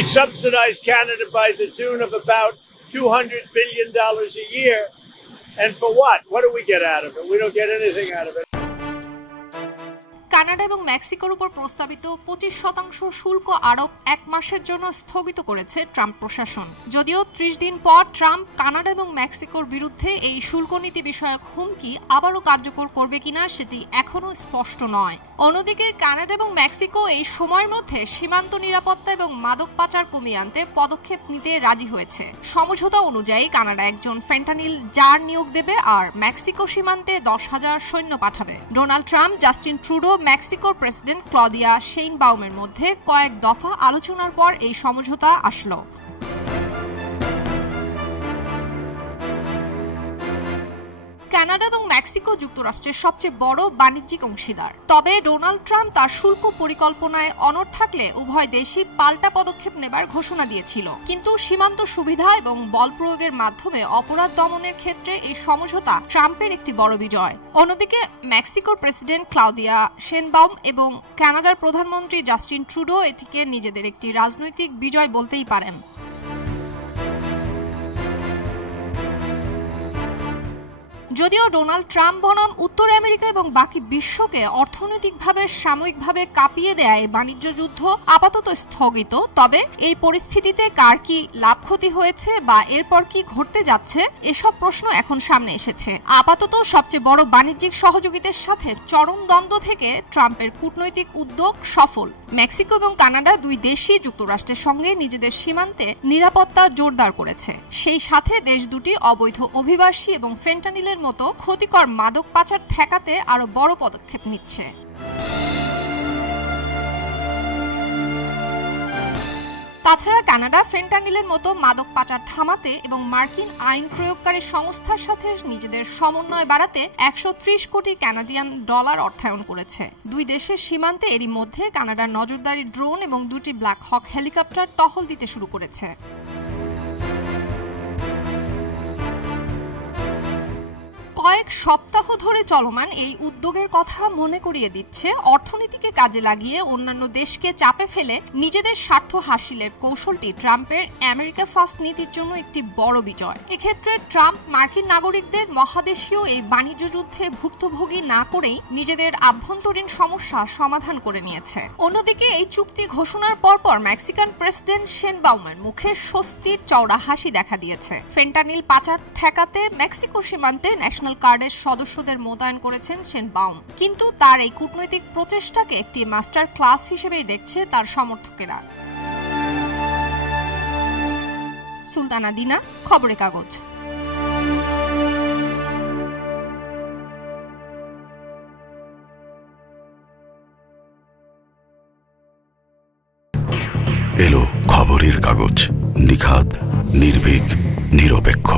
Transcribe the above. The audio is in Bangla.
We subsidize Canada by the tune of about $200 billion a year. And for what? What do we get out of it? We don't get anything out of it. Canada এবং মেক্সিকোর উপর প্রস্তাবিত 25% শুল্ক আরোপ 1 মাসের জন্য স্থগিত করেছে ট্রাম্প প্রশাসন। যদিও 30 দিন পর ট্রাম্প কানাডা এবং মেক্সিকোর বিরুদ্ধে এই শুল্ক নীতি বিষয়ক হুমকি আবারও কার্যকর করবে কিনা সেটি এখনও স্পষ্ট নয়। অন্যদিকে কানাডা এবং মেক্সিকো এই সময়ের মধ্যে সীমান্ত নিরাপত্তা এবং মাদক পাচার কমিয়ে আনতে পদক্ষেপ নিতে রাজি হয়েছে। সমঝোতা অনুযায়ী কানাডা একজন ফেন্টানিল জার নিয়োগ দেবে আর মেক্সিকো সীমান্তে 10,000 সৈন্য পাঠাবে। ডোনাল্ড ট্রাম্প, জাস্টিন ট্রুডো, মেক্সিকোর প্রেসিডেন্ট ক্লদিয়া শেইনবাউমের মধ্যে কয়েক দফা আলোচনার পর এই সমঝোতা আসলো। কানাডা এবং মেক্সিকো যুক্তরাষ্ট্রের সবচেয়ে বড় বাণিজ্যিক অংশীদার। তবে ডোনাল্ড ট্রাম্প তার শুল্ক পরিকল্পনায় অনড় থাকলে উভয় দেশই পাল্টা পদক্ষেপ নেবার ঘোষণা দিয়েছিল। কিন্তু সীমান্ত সুবিধা এবং বল প্রয়োগের মাধ্যমে অপরাধ দমনের ক্ষেত্রে এই সমঝোতা ট্রাম্পের একটি বড় বিজয়। অন্যদিকে মেক্সিকোর প্রেসিডেন্ট ক্লাউদিয়া শেইনবাউম এবং কানাডার প্রধানমন্ত্রী জাস্টিন ট্রুডো এটিকে নিজেদের একটি রাজনৈতিক বিজয় বলতেই পারেন। যদিও ডোনাল্ড ট্রাম্প বনাম উত্তর আমেরিকা এবং বাকি বিশ্বকে অর্থনৈতিকভাবে সাময়িকভাবে কাঁপিয়ে দেয় এই বাণিজ্য যুদ্ধ আপাতত স্থগিত, তবে এই পরিস্থিতিতে কার কি লাভ ক্ষতি হয়েছে বা এরপর কি ঘটতে যাচ্ছে এসব প্রশ্ন এখন সামনে এসেছে। আপাতত সবচেয়ে বড় বাণিজ্যিক সহযোগিতার সাথে চরম দ্বন্দ্ব থেকে ট্রাম্পের কূটনৈতিক উদ্যোগ সফল। মেক্সিকো এবং কানাডা দুই দেশই যুক্তরাষ্ট্রের সঙ্গে নিজেদের সীমান্তে নিরাপত্তা জোরদার করেছে। সেই সাথে দেশ দুটি অবৈধ অভিবাসী এবং ফেন্টানিলের মতো ক্ষতিকর মাদক পাচার ঠেকাতে আরো বড় পদক্ষেপ নিচ্ছে। তাছাড়া কানাডা ফেন্টানিলের মতো মাদক পাচার থামাতে এবং মার্কিন আইন প্রয়োগকারী সংস্থার সাথে নিজেদের সমন্বয় বাড়াতে 130 কোটি কানাডিয়ান ডলার অর্থায়ন করেছে। দুই দেশের সীমান্তে এরই মধ্যে কানাডার নজরদারি ড্রোন এবং 2টি ব্ল্যাক হক হেলিকপ্টার টহল দিতে শুরু করেছে। কয়েক সপ্তাহ ধরে চলমান এই উদ্যোগের কথা মনে করিয়ে দিচ্ছে অর্থনীতিকে কাজে লাগিয়ে অন্যান্য দেশকে চাপে ফেলে নিজেদের স্বার্থ হাসিলের কৌশলটি ট্রাম্পের আমেরিকা ফার্স্ট নীতির জন্য একটি বড় বিজয়। এক্ষেত্রে ট্রাম্প মার্কিন নাগরিকদের মহাদেশীয় এই বাণিজ্য যুদ্ধে ভুক্তভোগী না করেই নিজেদের আভ্যন্তরীণ সমস্যা সমাধান করে নিয়েছে। অন্যদিকে এই চুক্তি ঘোষণার পরপর মেক্সিকান প্রেসিডেন্ট শেইনবাউমের মুখে স্বস্তির চওড়া হাসি দেখা দিয়েছে। ফেন্টানিল পাচার ঠেকাতে মেক্সিকো সীমান্তে ন্যাশনাল গার্ডের সদস্যদের মোতায়েন করেছেন শেইনবাউম, কিন্তু তার এই কূটনৈতিক প্রচেষ্টাকে একটি মাস্টার ক্লাস হিসেবেই দেখছে তার সমর্থকেরা। সুলতানা দিনা, খবরের কাগজ। এলো খবরের কাগজ, নিখাদ, নির্ভীক, নিরপেক্ষ।